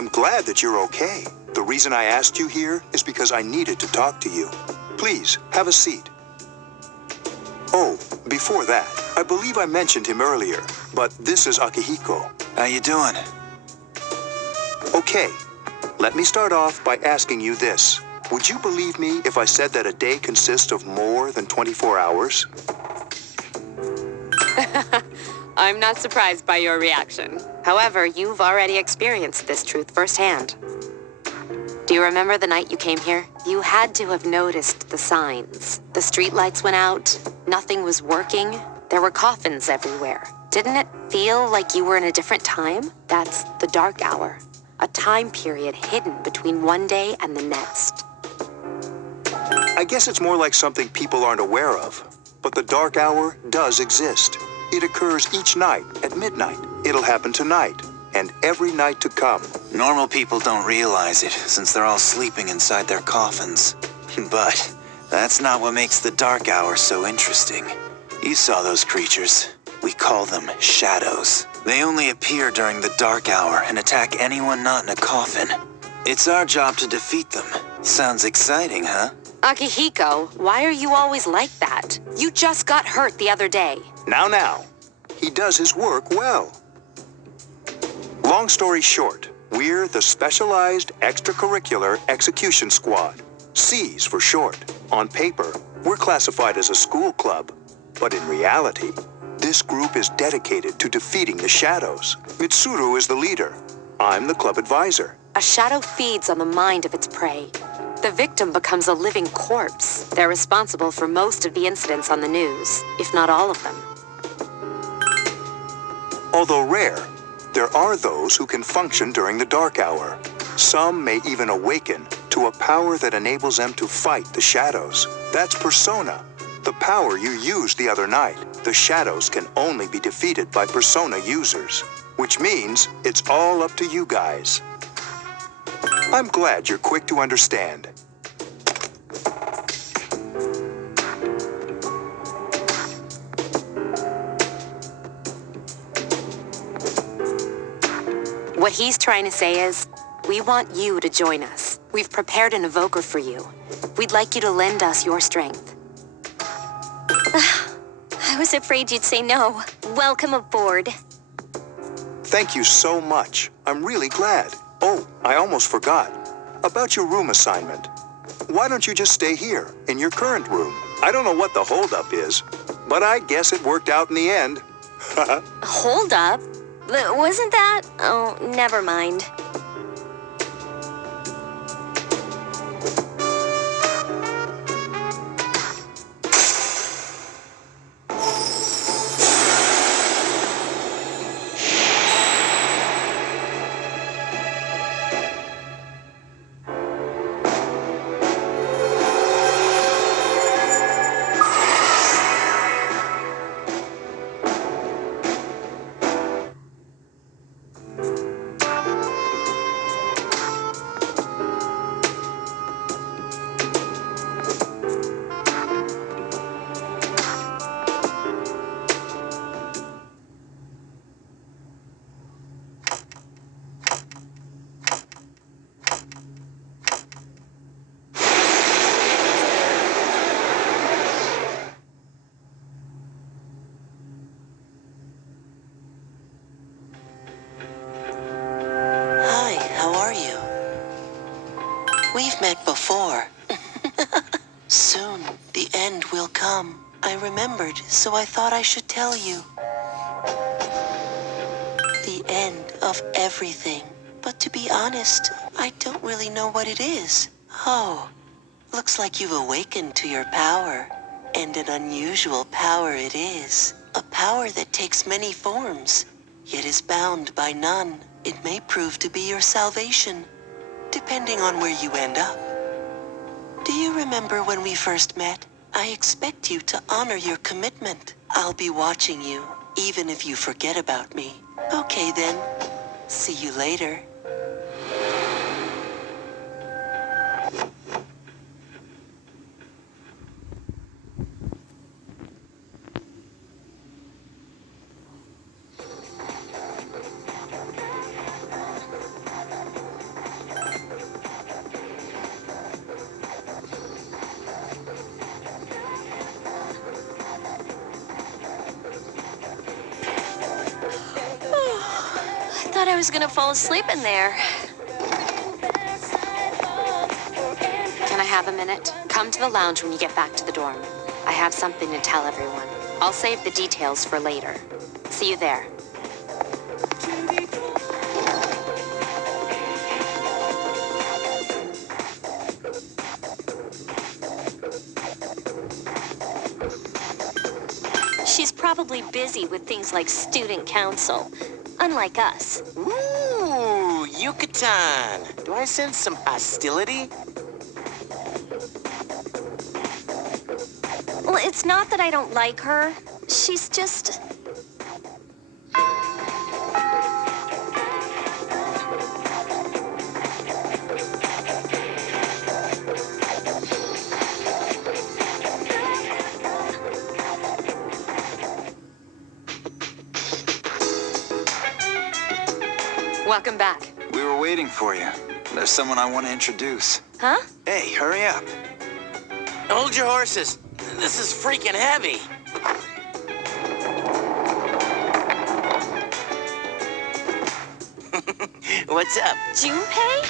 I'm glad that you're okay. The reason I asked you here is because I needed to talk to you. Please, have a seat. Oh, before that, I believe I mentioned him earlier, but this is Akihiko. How you doing? Okay, let me start off by asking you this. Would you believe me if I said that a day consists of more than 24 hours? I'm not surprised by your reaction. However, you've already experienced this truth firsthand. Do you remember the night you came here? You had to have noticed the signs. The streetlights went out, nothing was working, there were coffins everywhere. Didn't it feel like you were in a different time? That's the dark hour. A time period hidden between one day and the next. I guess it's more like something people aren't aware of. But the dark hour does exist. It occurs each night at midnight. It'll happen tonight, and every night to come. Normal people don't realize it, since they're all sleeping inside their coffins. But that's not what makes the dark hour so interesting. You saw those creatures. We call them shadows. They only appear during the dark hour and attack anyone not in a coffin. It's our job to defeat them. Sounds exciting, huh? Akihiko, why are you always like that? You just got hurt the other day. Now. He does his work well. Long story short, we're the Specialized Extracurricular Execution Squad. SEAS for short. On paper, we're classified as a school club. But in reality, this group is dedicated to defeating the shadows. Mitsuru is the leader. I'm the club advisor. A shadow feeds on the mind of its prey. The victim becomes a living corpse. They're responsible for most of the incidents on the news, if not all of them. Although rare, there are those who can function during the dark hour. Some may even awaken to a power that enables them to fight the shadows. That's Persona, the power you used the other night. The shadows can only be defeated by Persona users, which means it's all up to you guys. I'm glad you're quick to understand. What he's trying to say is, we want you to join us. We've prepared an evoker for you. We'd like you to lend us your strength. I was afraid you'd say no. Welcome aboard. Thank you so much. I'm really glad. Oh, I almost forgot. About your room assignment. Why don't you just stay here, in your current room? I don't know what the holdup is, but I guess it worked out in the end. Hold up. Wasn't that? Oh, never mind. We've met before. Soon, the end will come. I remembered, so I thought I should tell you. The end of everything. But to be honest, I don't really know what it is. Oh, looks like you've awakened to your power. And an unusual power it is. A power that takes many forms, yet is bound by none. It may prove to be your salvation, depending on where you end up. Do you remember when we first met? I expect you to honor your commitment. I'll be watching you, even if you forget about me. Okay then, see you later. thought I was gonna fall asleep in there. Can I have a minute? Come to the lounge when you get back to the dorm. I have something to tell everyone. I'll save the details for later. See you there. She's probably busy with things like student council, unlike us. Ooh, Yucatan. Do I sense some hostility? Well, it's not that I don't like her. She's just... Welcome back. We were waiting for you. There's someone I want to introduce. Huh? Hey, hurry up. Hold your horses. This is freaking heavy. What's up? Junpei?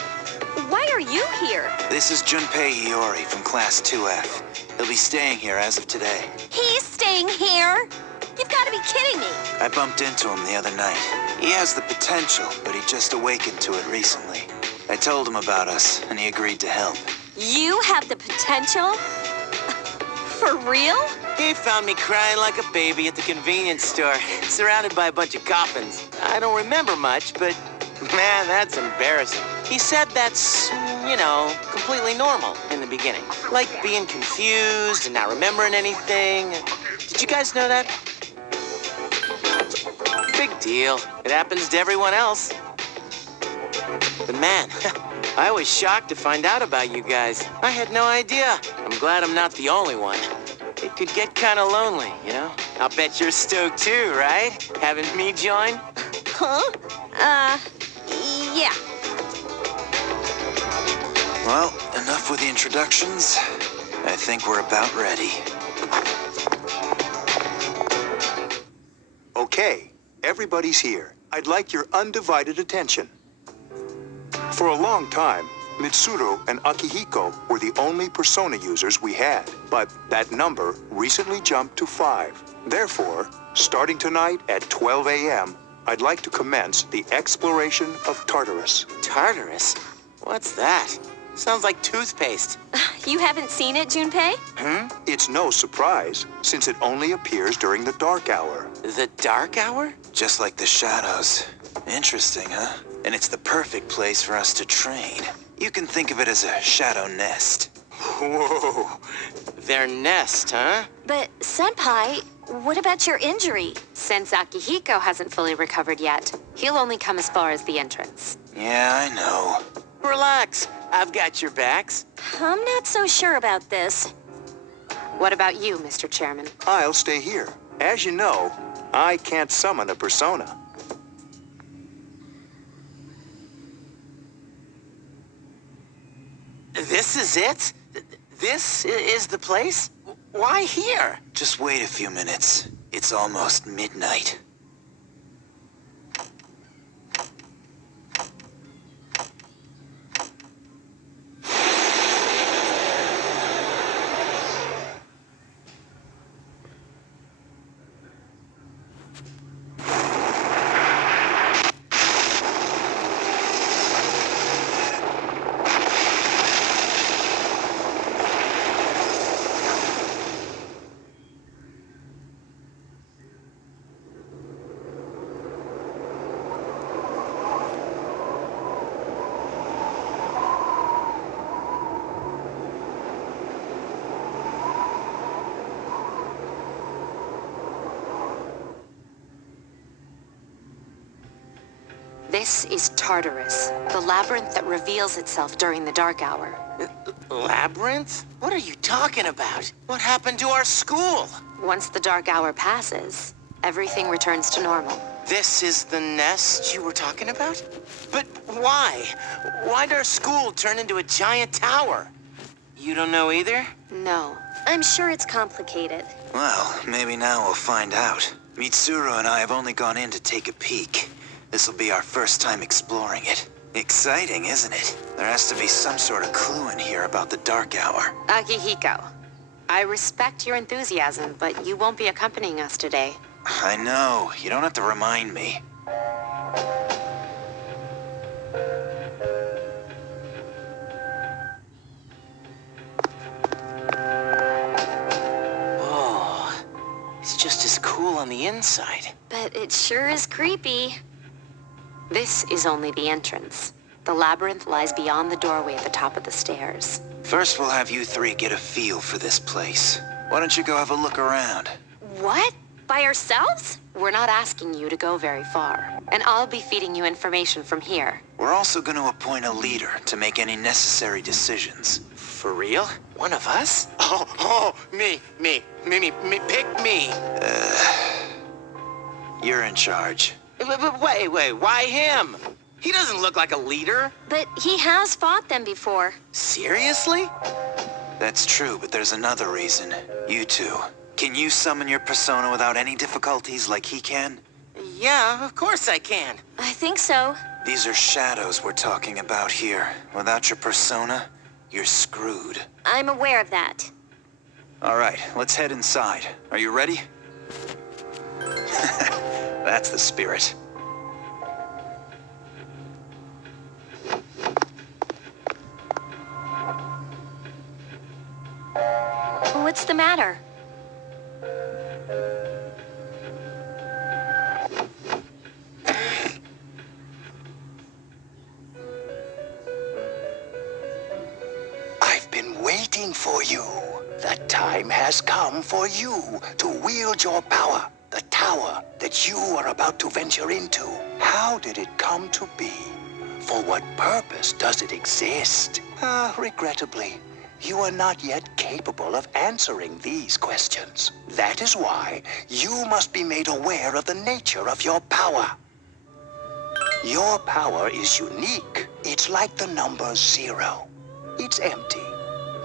Why are you here? This is Junpei Iori from Class 2F. He'll be staying here as of today. He's staying here? You've got to be kidding me. I bumped into him the other night. He has the potential, but he just awakened to it recently. I told him about us, and he agreed to help. You have the potential? For real? He found me crying like a baby at the convenience store, surrounded by a bunch of coffins. I don't remember much, but man, that's embarrassing. He said that's, completely normal in the beginning. Like being confused and not remembering anything. Did you guys know that? Big deal. It happens to everyone else. But man, I was shocked to find out about you guys. I had no idea. I'm glad I'm not the only one. It could get kind of lonely, I'll bet you're stoked too, right? Having me join? Huh? Yeah. Well, enough with the introductions. I think we're about ready. Okay, everybody's here. I'd like your undivided attention. For a long time, Mitsuru and Akihiko were the only Persona users we had, but that number recently jumped to 5. Therefore, starting tonight at 12 a.m., I'd like to commence the exploration of Tartarus. Tartarus? What's that? Sounds like toothpaste. You haven't seen it, Junpei? It's no surprise, since it only appears during the dark hour. The dark hour? Just like the shadows. Interesting, huh? And it's the perfect place for us to train. You can think of it as a shadow nest. Whoa. Their nest, huh? But, Senpai, what about your injury? Since Akihiko hasn't fully recovered yet, he'll only come as far as the entrance. Yeah, I know. Relax. I've got your backs. I'm not so sure about this. What about you, Mr. Chairman? I'll stay here. As you know, I can't summon a Persona. This is it? This is the place? Why here? Just wait a few minutes. It's almost midnight. This is Tartarus, the labyrinth that reveals itself during the dark hour. Labyrinth? What are you talking about? What happened to our school? Once the dark hour passes, everything returns to normal. This is the nest you were talking about? But why? Why'd our school turn into a giant tower? You don't know either? No. I'm sure it's complicated. Well, maybe now we'll find out. Mitsuru and I have only gone in to take a peek. This'll be our first time exploring it. Exciting, isn't it? There has to be some sort of clue in here about the Dark Hour. Akihiko, I respect your enthusiasm, but you won't be accompanying us today. I know. You don't have to remind me. Whoa. It's just as cool on the inside. But it sure is creepy. This is only the entrance. The labyrinth lies beyond the doorway at the top of the stairs. First, we'll have you three get a feel for this place. Why don't you go have a look around? What? By ourselves? We're not asking you to go very far, and I'll be feeding you information from here. We're also going to appoint a leader to make any necessary decisions. For real? One of us? Oh, me, pick me. You're in charge. But wait, why him? He doesn't look like a leader. But he has fought them before. Seriously? That's true, but there's another reason. You two. Can you summon your persona without any difficulties like he can? Yeah, of course I can. I think so. These are shadows we're talking about here. Without your persona, you're screwed. I'm aware of that. All right, let's head inside. Are you ready? That's the spirit. What's the matter? I've been waiting for you. The time has come for you to wield your power. The tower that you are about to venture into. How did it come to be? For what purpose does it exist? Regrettably, you are not yet capable of answering these questions. That is why you must be made aware of the nature of your power. Your power is unique. It's like the number 0. It's empty,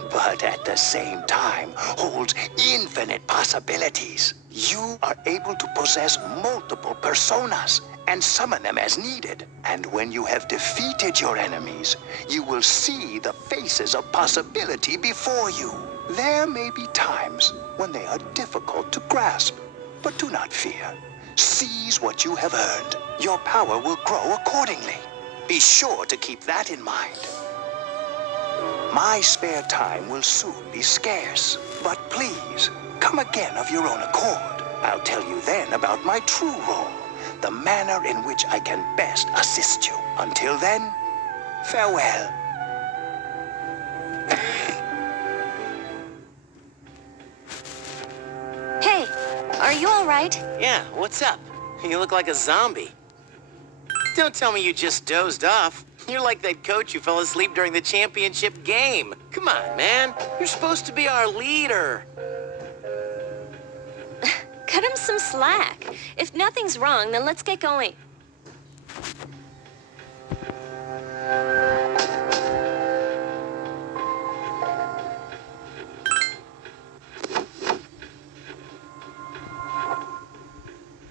but at the same time holds infinite possibilities. You are able to possess multiple personas and summon them as needed. And when you have defeated your enemies, you will see the faces of possibility before you. There may be times when they are difficult to grasp, but do not fear. Seize what you have earned. Your power will grow accordingly. Be sure to keep that in mind. My spare time will soon be scarce, but please, come again of your own accord. I'll tell you then about my true role, the manner in which I can best assist you. Until then, farewell. Hey, are you all right? Yeah, what's up? You look like a zombie. Don't tell me you just dozed off. You're like that coach who fell asleep during the championship game. Come on, man. You're supposed to be our leader. Cut him some slack. If nothing's wrong, then let's get going.